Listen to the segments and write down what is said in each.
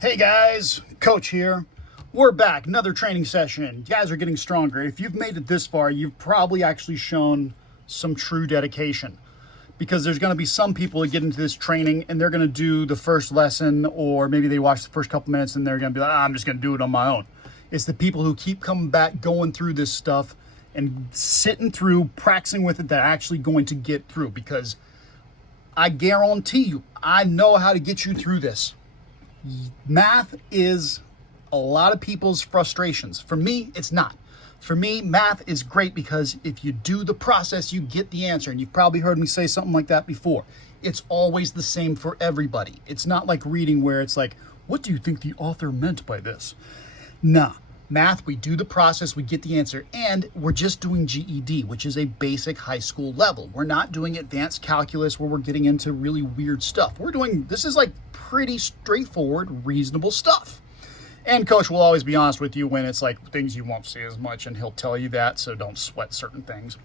Hey guys, Coach here. We're back, another training session. You guys are getting stronger. If you've made it this far, you've probably actually shown some true dedication, because there's going to be some people that get into this training and they're going to do the first lesson, or maybe they watch the first couple minutes and they're going to be like, I'm just going to do it on my own. It's the people who keep coming back, going through this stuff and sitting through, practicing with it, that are actually going to get through, because I guarantee you, I know how to get you through this. Math is a lot of people's frustrations. For me, it's not. For me, math is great because if you do the process, you get the answer. And you've probably heard me say something like that before. It's always the same for everybody. It's not like reading where it's like, what do you think the author meant by this? Nah. Math, we do the process, we get the answer, and we're just doing GED, which is a basic high school level. We're not doing advanced calculus where we're getting into really weird stuff. This is like pretty straightforward, reasonable stuff. And Coach will always be honest with you when it's like things you won't see as much, and he'll tell you that, so don't sweat certain things.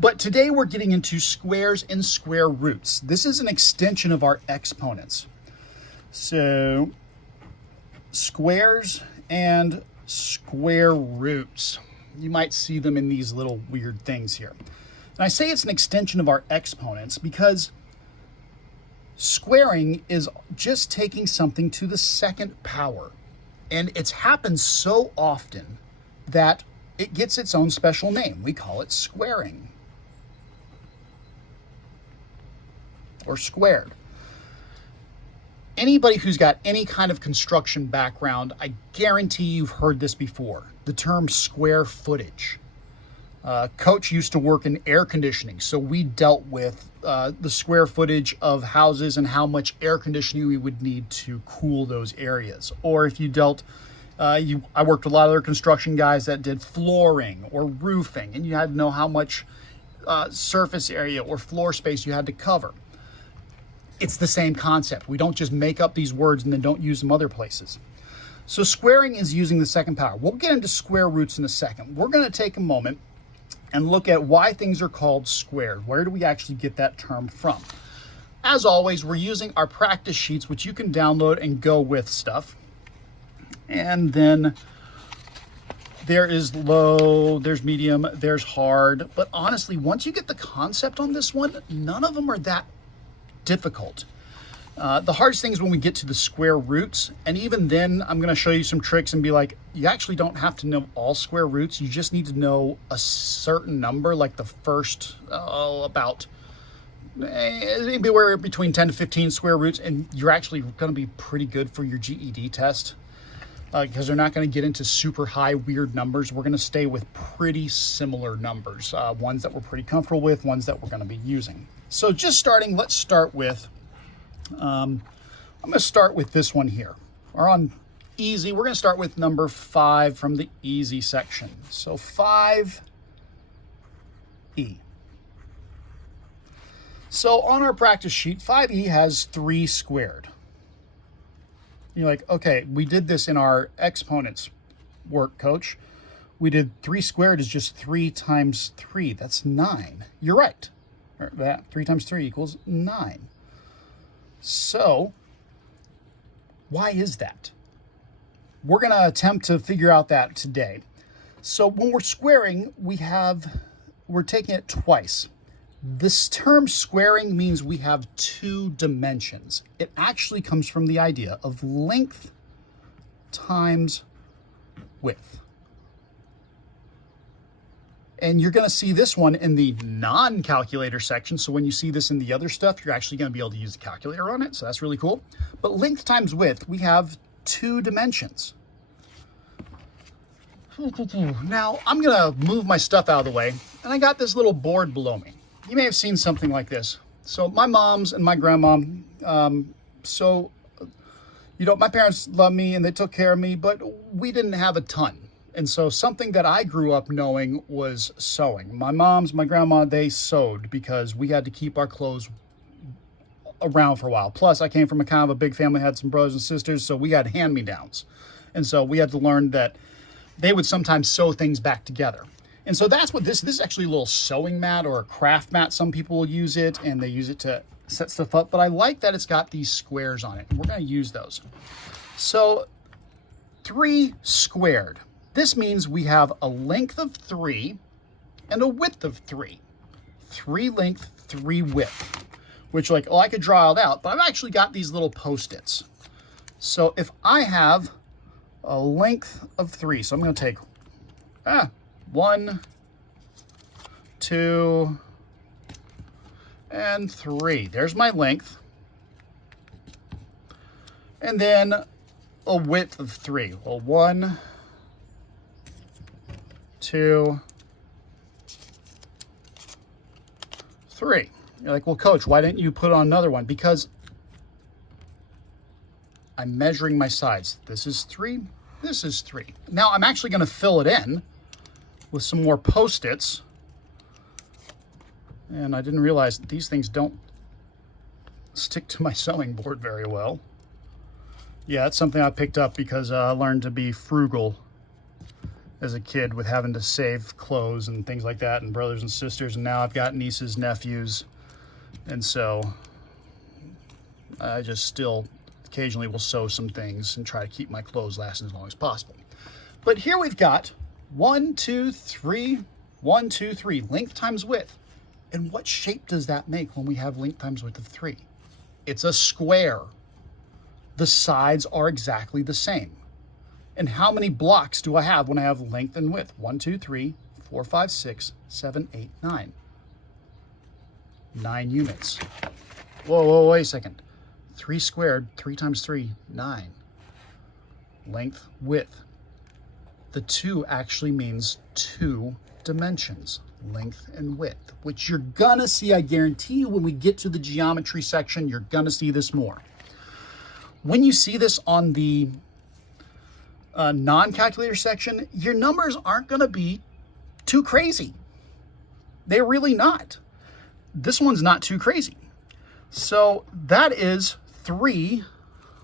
But today we're getting into squares and square roots. This is an extension of our exponents. So squares and square roots. You might see them in these little weird things here. And I say it's an extension of our exponents because squaring is just taking something to the second power. And it's happened so often that it gets its own special name. We call it squaring or squared. Anybody who's got any kind of construction background, I guarantee you've heard this before, the term square footage. Coach used to work in air conditioning, so we dealt with the square footage of houses and how much air conditioning we would need to cool those areas. Or if you dealt, I worked with a lot of other construction guys that did flooring or roofing, and you had to know how much surface area or floor space you had to cover. It's the same concept. We don't just make up these words and then don't use them other places. So squaring is using the second power. We'll get into square roots in a second. We're going to take a moment and look at why things are called squared. Where do we actually get that term from? As always, we're using our practice sheets, which you can download and go with stuff. And then there is low, there's medium, there's hard. But honestly, once you get the concept on this one, none of them are that difficult. The hardest thing is when we get to the square roots, and even then I'm going to show you some tricks and be like, you actually don't have to know all square roots. You just need to know a certain number, like the first about anywhere between 10 to 15 square roots, and you're actually going to be pretty good for your GED test, because they're not going to get into super high weird numbers. We're going to stay with pretty similar numbers, ones that we're pretty comfortable with, ones that we're going to be using. So just starting, let's start with, I'm going to start with this one here. Or on easy, we're going to start with number 5 from the easy section. So 5E. So on our practice sheet, 5E has 3 squared. You're like, okay, we did this in our exponents work, Coach. We did 3 squared is just 3 times 3. That's 9. You're right. That 3 times 3 equals 9. So why is that? We're going to attempt to figure out that today. So when we're squaring, we're taking it twice. This term squaring means we have 2 dimensions. It actually comes from the idea of length times width. And you're going to see this one in the non-calculator section. So when you see this in the other stuff, you're actually going to be able to use the calculator on it. So that's really cool. But length times width, we have 2 dimensions. Now, I'm going to move my stuff out of the way. And I got this little board below me. You may have seen something like this. So my mom's and my grandma, my parents loved me and they took care of me, but we didn't have a ton. And so something that I grew up knowing was sewing. My grandma, they sewed because we had to keep our clothes around for a while. Plus, I came from a kind of a big family, had some brothers and sisters, so we had hand-me-downs. And so we had to learn that they would sometimes sew things back together. And so that's what this is actually a little sewing mat or a craft mat. Some people will use it and they use it to set stuff up, but I like that it's got these squares on it. And we're going to use those. So 3 squared. This means we have a length of 3 and a width of 3. 3 length, 3 width, which like, oh, I could draw it out, but I've actually got these little Post-its. So if I have a length of 3, so I'm going to take 1, 2, and 3. There's my length. And then a width of 3. Well, 1, 2, 3. You're like, well, coach, why didn't you put on another one? Because I'm measuring my sides. This is 3, this is 3. Now I'm actually going to fill it in with some more Post-its. And I didn't realize that these things don't stick to my sewing board very well. Yeah, it's something I picked up because I learned to be frugal as a kid with having to save clothes and things like that, and brothers and sisters, and now I've got nieces, nephews, and so I just still occasionally will sew some things and try to keep my clothes lasting as long as possible. But here we've got 1, 2, 3, 1, 2, 3, length times width. And what shape does that make when we have length times width of 3? It's a square. The sides are exactly the same. And how many blocks do I have when I have length and width? 1, 2, 3, 4, 5, 6, 7, 8, 9. 9 units. Whoa, wait a second. 3 squared, 3 times 3, 9. Length, width. The 2 actually means 2 dimensions, length and width, which you're gonna see, I guarantee you, when we get to the geometry section, you're gonna see this more. When you see this on the non-calculator section, your numbers aren't gonna be too crazy. They're really not. This one's not too crazy. So that is 3.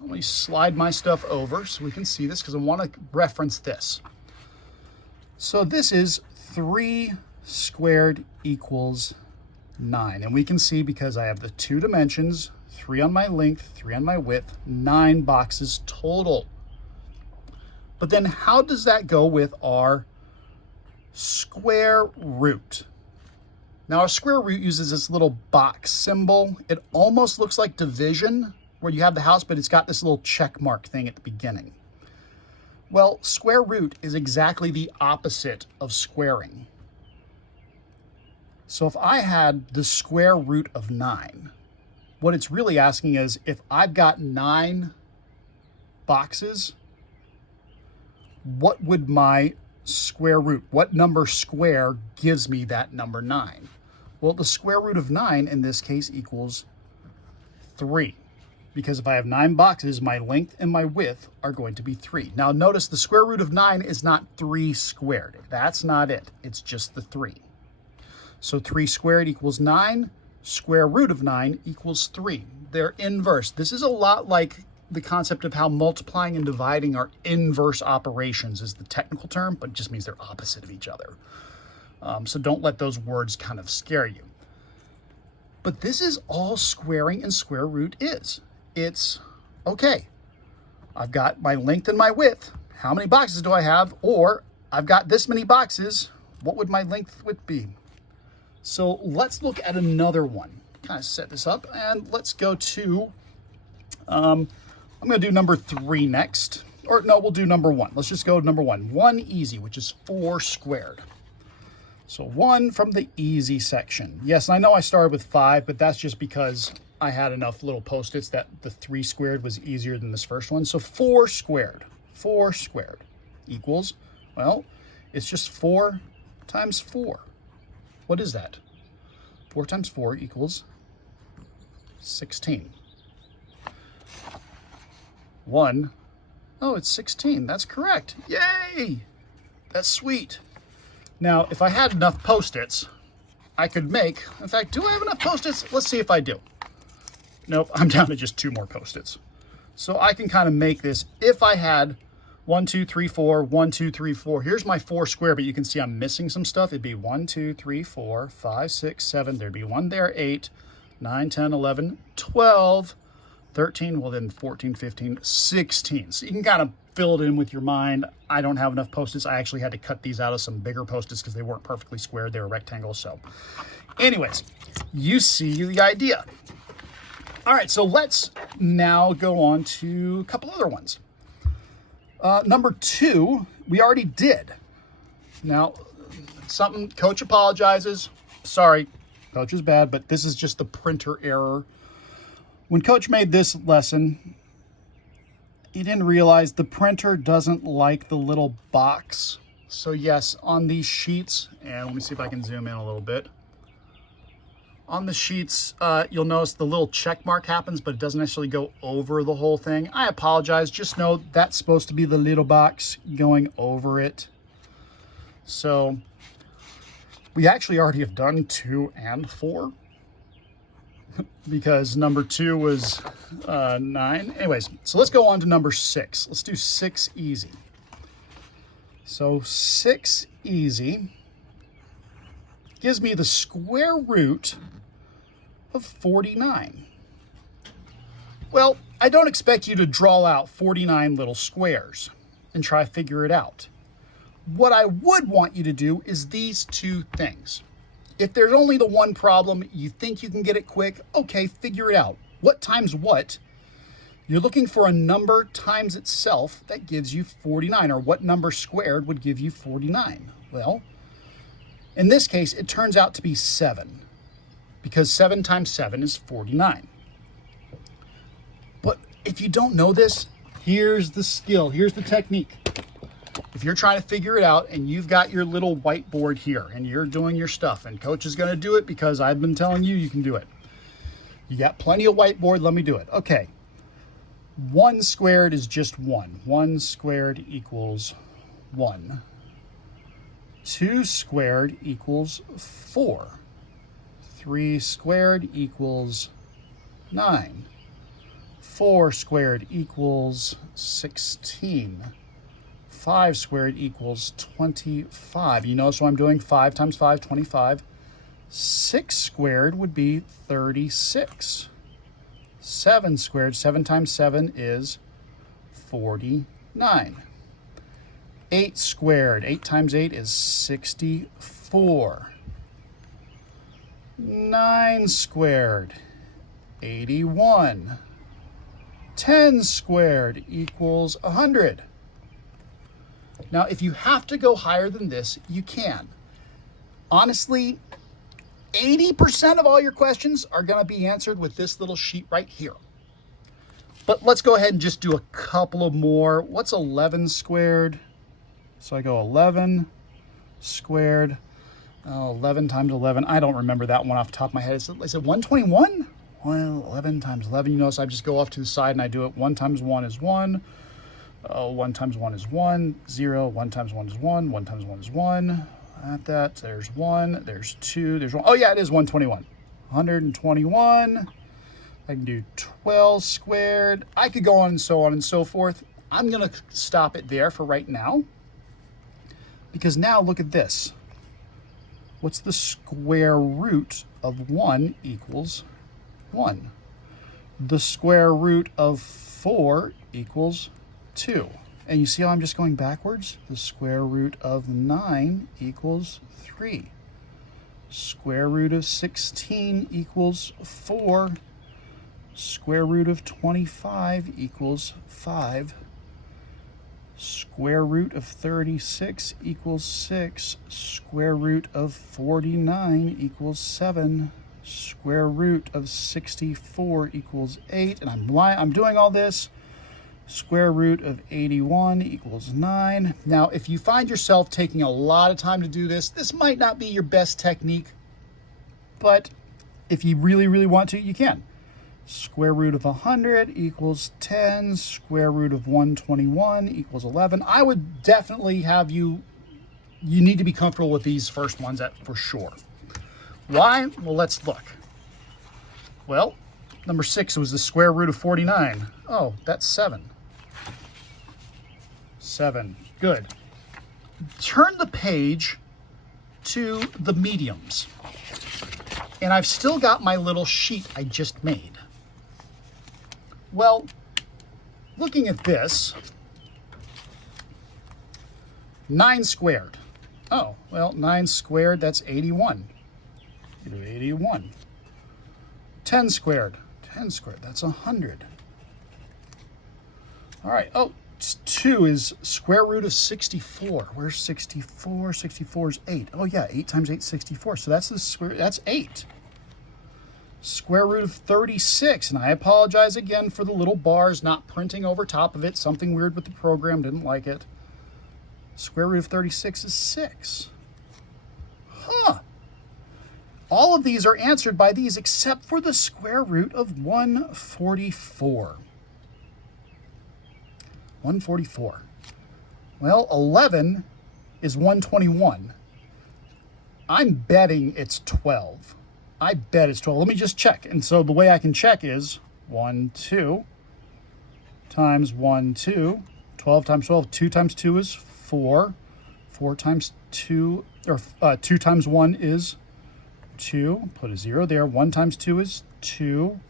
Let me slide my stuff over so we can see this because I want to reference this. So this is 3 squared equals 9. And we can see, because I have the 2 dimensions, 3 on my length, 3 on my width, 9 boxes total. But then how does that go with our square root? Now our square root uses this little box symbol. It almost looks like division, where you have the house, but it's got this little check mark thing at the beginning. Well, square root is exactly the opposite of squaring. So if I had the square root of 9, what it's really asking is, if I've got 9 boxes, what would my square root, what number square gives me that number 9? Well, the square root of 9 in this case equals 3. Because if I have 9 boxes, my length and my width are going to be 3. Now notice the square root of 9 is not 3 squared. That's not it. It's just the 3. So 3 squared equals 9. Square root of 9 equals 3. They're inverse. This is a lot like the concept of how multiplying and dividing are inverse operations is the technical term, but it just means they're opposite of each other. So don't let those words kind of scare you. But this is all squaring and square root is. It's, okay, I've got my length and my width. How many boxes do I have? Or I've got this many boxes. What would my length width be? So let's look at another one. Kind of set this up, and let's go to, I'm going to do number 3 next. Or no, we'll do number 1. Let's just go to number 1. 1 easy, which is 4 squared. So 1 from the easy section. Yes, I know I started with 5, but that's just because I had enough little Post-its that the 3 squared was easier than this first one. So 4 squared equals, well, it's just 4 times 4. What is that? 4 times 4 equals 16. 1, oh, it's 16. That's correct. Yay! That's sweet. Now, if I had enough Post-its, I could make, in fact, do I have enough Post-its? Let's see if I do. Nope, I'm down to just 2 more Post-its. So I can kind of make this, if I had 1, 2, 3, 4, 1, 2, 3, 4. Here's my 4 square, but you can see I'm missing some stuff. It'd be 1, 2, 3, 4, 5, 6, 7. There'd be 1 there, 8, 9, 10, 11, 12 13, well then 14, 15, 16. So you can kind of fill it in with your mind. I don't have enough Post-its. I actually had to cut these out of some bigger Post-its because they weren't perfectly squared. They were rectangles. So anyways, you see the idea. All right, so let's now go on to a couple other ones. Number 2, we already did. Now, something, Coach apologizes. Sorry, Coach is bad, but this is just the printer error. When Coach made this lesson, he didn't realize the printer doesn't like the little box. So yes, on these sheets, and let me see if I can zoom in a little bit. On the sheets, you'll notice the little check mark happens, but it doesn't necessarily go over the whole thing. I apologize. Just know that's supposed to be the little box going over it. So we actually already have done 2 and 4 because number 2 was 9. Anyways, so let's go on to number 6. Let's do 6 easy. So 6 easy gives me the square root of 49. Well, I don't expect you to draw out 49 little squares and try to figure it out. What I would want you to do is these 2 things. If there's only the one problem, you think you can get it quick, okay, figure it out. What times what? You're looking for a number times itself that gives you 49, or what number squared would give you 49? Well, in this case, it turns out to be 7, because 7 times 7 is 49. But if you don't know this, here's the skill, here's the technique. If you're trying to figure it out and you've got your little whiteboard here and you're doing your stuff, and Coach is going to do it because I've been telling you can do it. You got plenty of whiteboard, let me do it. Okay, 1 squared is just 1. 1 squared equals 1. 2 squared equals 4. 3 squared equals 9. 4 squared equals 16. 5 squared equals 25. You notice what I'm doing? 5 times 5, 25. 6 squared would be 36. 7 squared, 7 times 7 is 49. 8 squared, 8 times 8 is 64. 9 squared, 81. 10 squared equals 100. Now, if you have to go higher than this, you can. Honestly, 80% of all your questions are going to be answered with this little sheet right here. But let's go ahead and just do a couple of more. What's 11 squared? So I go 11 squared. 11 times 11. I don't remember that one off the top of my head. Is it 121? Well, 11 times 11. You notice I just go off to the side and I do it. 1 times 1 is 1. 1 times 1 is 1. 0. 1 times 1 is 1. 1 times 1 is 1. At that, there's 1. There's 2. There's 1. Oh, yeah, it is 121. 121. I can do 12 squared. I could go on and so forth. I'm going to stop it there for right now. Because now look at this. What's the square root of 1 equals 1? The square root of 4 equals 2. And you see how I'm just going backwards? The square root of 9 equals 3. Square root of 16 equals 4. Square root of 25 equals 5. Square root of 36 equals 6. Square root of 49 equals 7. Square root of 64 equals 8. And I'm doing all this. Square root of 81 equals 9. Now, if you find yourself taking a lot of time to do this, this might not be your best technique, but if you really, really want to, you can. Square root of 100 equals 10. Square root of 121 equals 11. I would definitely have you need to be comfortable with these first ones for sure. Why? Well, let's look. Well, number 6 was the square root of 49. Oh, that's 7. 7. Good. Turn the page to the mediums. And I've still got my little sheet I just made. Well, looking at this, 9 squared. Oh, well, 9 squared, that's 81. 81. 10 squared. 10 squared, that's 100. All right, oh, 2 is square root of 64. Where's 64? 64 is 8. Oh yeah, 8 times 8 is 64. So that's the square, that's 8. Square root of 36, and I apologize again for the little bars not printing over top of it. Something weird with the program, didn't like it. Square root of 36 is 6. Huh. All of these are answered by these except for the square root of 144. 144. Well, 11 is 121. I'm betting it's 12. I bet it's 12. Let me just check. And so the way I can check is 1, 2 times 1, 2. 12 times 12. 2 times 2 is 4. 4 times 2, or 2 times 1 is 2. Put a 0 there. 1 times 2 is 2.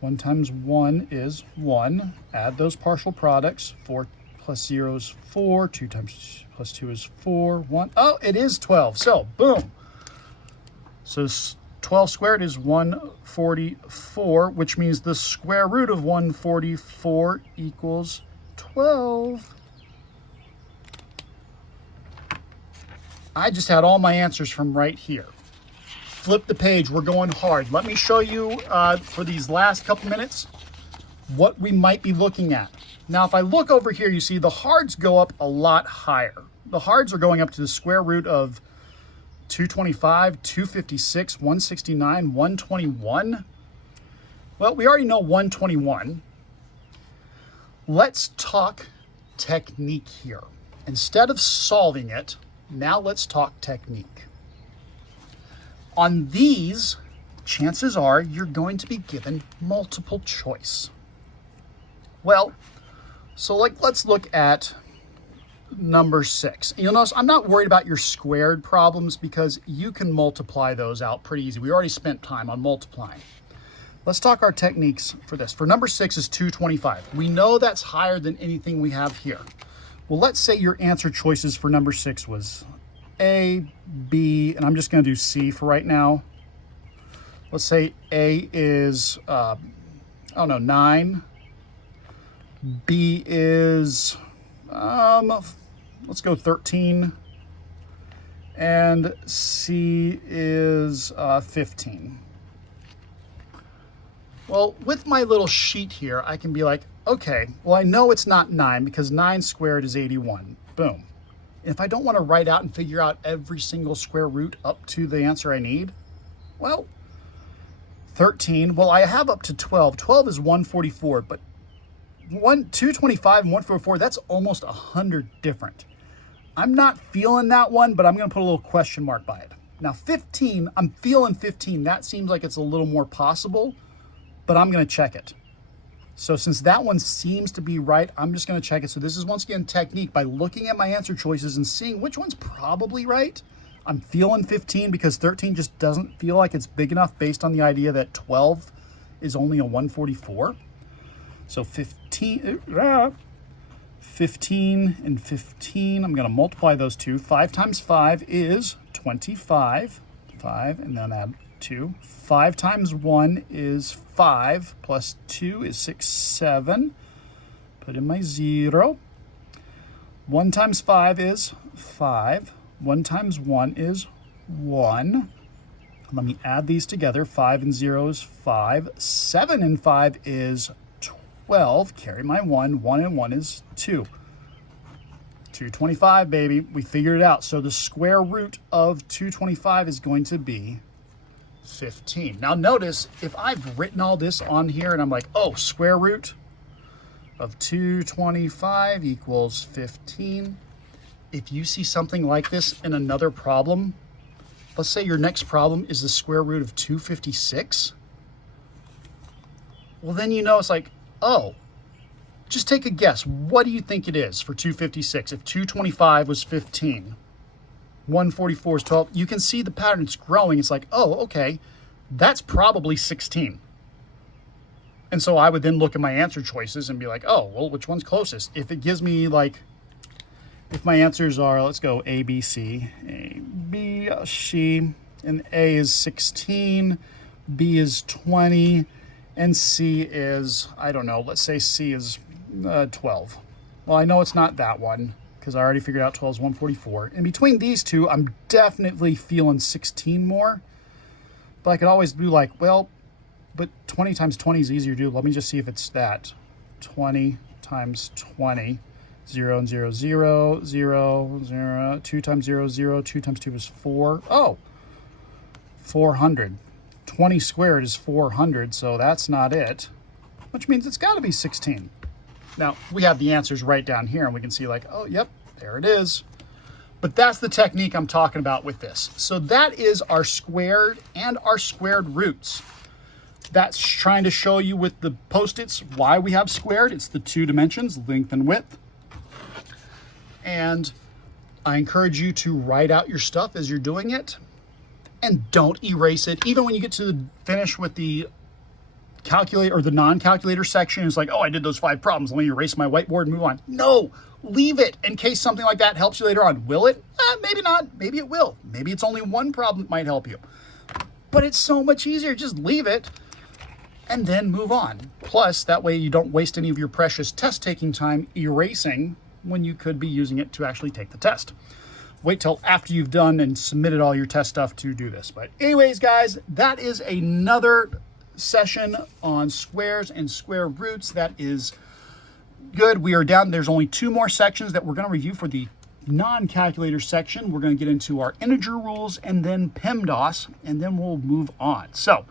1 times 1 is 1. Add those partial products. 4 plus 0 is 4. 2 times plus 2 is 4. 1. Oh, it is 12. So, boom. So 12 squared is 144, which means the square root of 144 equals 12. I just had all my answers from right here. Flip the page, we're going hard. Let me show you for these last couple minutes what we might be looking at. Now, if I look over here, you see the hards go up a lot higher. The hards are going up to the square root of 225, 256, 169, 121. Well, we already know 121. Let's talk technique here. Instead of solving it, now let's talk technique. On these, chances are you're going to be given multiple choice. Well, so let's look at number 6. You'll notice I'm not worried about your squared problems because you can multiply those out pretty easy. We already spent time on multiplying. Let's talk our techniques for this. For number 6 is 225. We know that's higher than anything we have here. Well, let's say your answer choices for number 6 was A, B, and I'm just going to do C for right now. Let's say A is, 9. B is, let's go 13. And C is 15. Well, with my little sheet here, I can be like, okay, well, I know it's not 9 because 9 squared is 81. Boom. If I don't want to write out and figure out every single square root up to the answer I need, well, 13. Well, I have up to 12. 12 is 144, but 225 and 144, that's almost 100 different. I'm not feeling that one, but I'm going to put a little question mark by it. Now, 15, I'm feeling 15. That seems like it's a little more possible, but I'm going to check it. So since that one seems to be right, I'm just going to check it. So this is once again technique by looking at my answer choices and seeing which one's probably right. I'm feeling 15 because 13 just doesn't feel like it's big enough based on the idea that 12 is only a 144. So 15 and 15, I'm going to multiply those two. 5 times 5 is 25. 5, and then add 2. 5 times 1 is 5, plus 2 is 6, 7. Put in my 0. 1 times 5 is 5. 1 times 1 is 1. Let me add these together. 5 and 0 is 5. 7 and 5 is 12. Carry my 1. 1 and 1 is 2. 225, baby. We figured it out. So the square root of 225 is going to be 15. Now notice if I've written all this on here and I'm like, oh, square root of 225 equals 15. If you see something like this in another problem, let's say your next problem is the square root of 256. Well, then you know it's like, oh, just take a guess. What do you think it is for 256? If 225 was 15, 144 is 12, you can see the pattern. It's growing. It's like, oh, okay, that's probably 16. And so I would then look at my answer choices and be like, oh, well, which one's closest? If it gives me like, if my answers are, let's go A, B, C, A, B, C, and A is 16, B is 20, and C is, I don't know, let's say C is 12. Well, I know it's not that one because I already figured out 12 is 144. In between these two, I'm definitely feeling 16 more. But I could always be like, well, but 20 times 20 is easier to do. Let me just see if it's that. 20 times 20, 0 and 0, 0, 0, 0, 2 times 0, 0, 2 times 2 is 4. Oh, 400. 20 squared is 400, so that's not it, which means it's got to be 16. Now, we have the answers right down here, and we can see like, oh, yep, there it is. But that's the technique I'm talking about with this. So that is our squared and our squared roots. That's trying to show you with the Post-its why we have squared. It's the two dimensions, length and width. And I encourage you to write out your stuff as you're doing it. And don't erase it. Even when you get to the finish with the calculator or the non-calculator section, it's like, oh, I did those 5 problems. Let me erase my whiteboard and move on. No, leave it in case something like that helps you later on. Will it? Maybe not. Maybe it will. Maybe it's only one problem that might help you. But it's so much easier. Just leave it and then move on. Plus, that way you don't waste any of your precious test-taking time erasing when you could be using it to actually take the test. Wait till after you've done and submitted all your test stuff to do this. But anyways, guys, that is another session on squares and square roots. That is good. We are down. There's only 2 more sections that we're going to review for the non-calculator section. We're going to get into our integer rules and then PEMDAS, and then we'll move on. So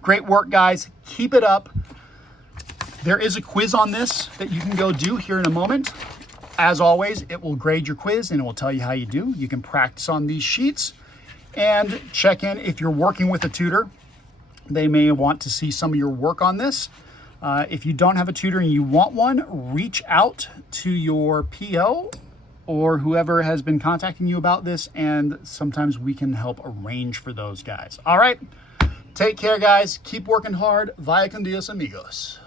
great work, guys. Keep it up. There is a quiz on this that you can go do here in a moment. As always, it will grade your quiz and it will tell you how you do. You can practice on these sheets and check in if you're working with a tutor. They may want to see some of your work on this. If you don't have a tutor and you want one, reach out to your PO or whoever has been contacting you about this, and sometimes we can help arrange for those guys. All right, take care, guys. Keep working hard. Vaya con Dios, amigos.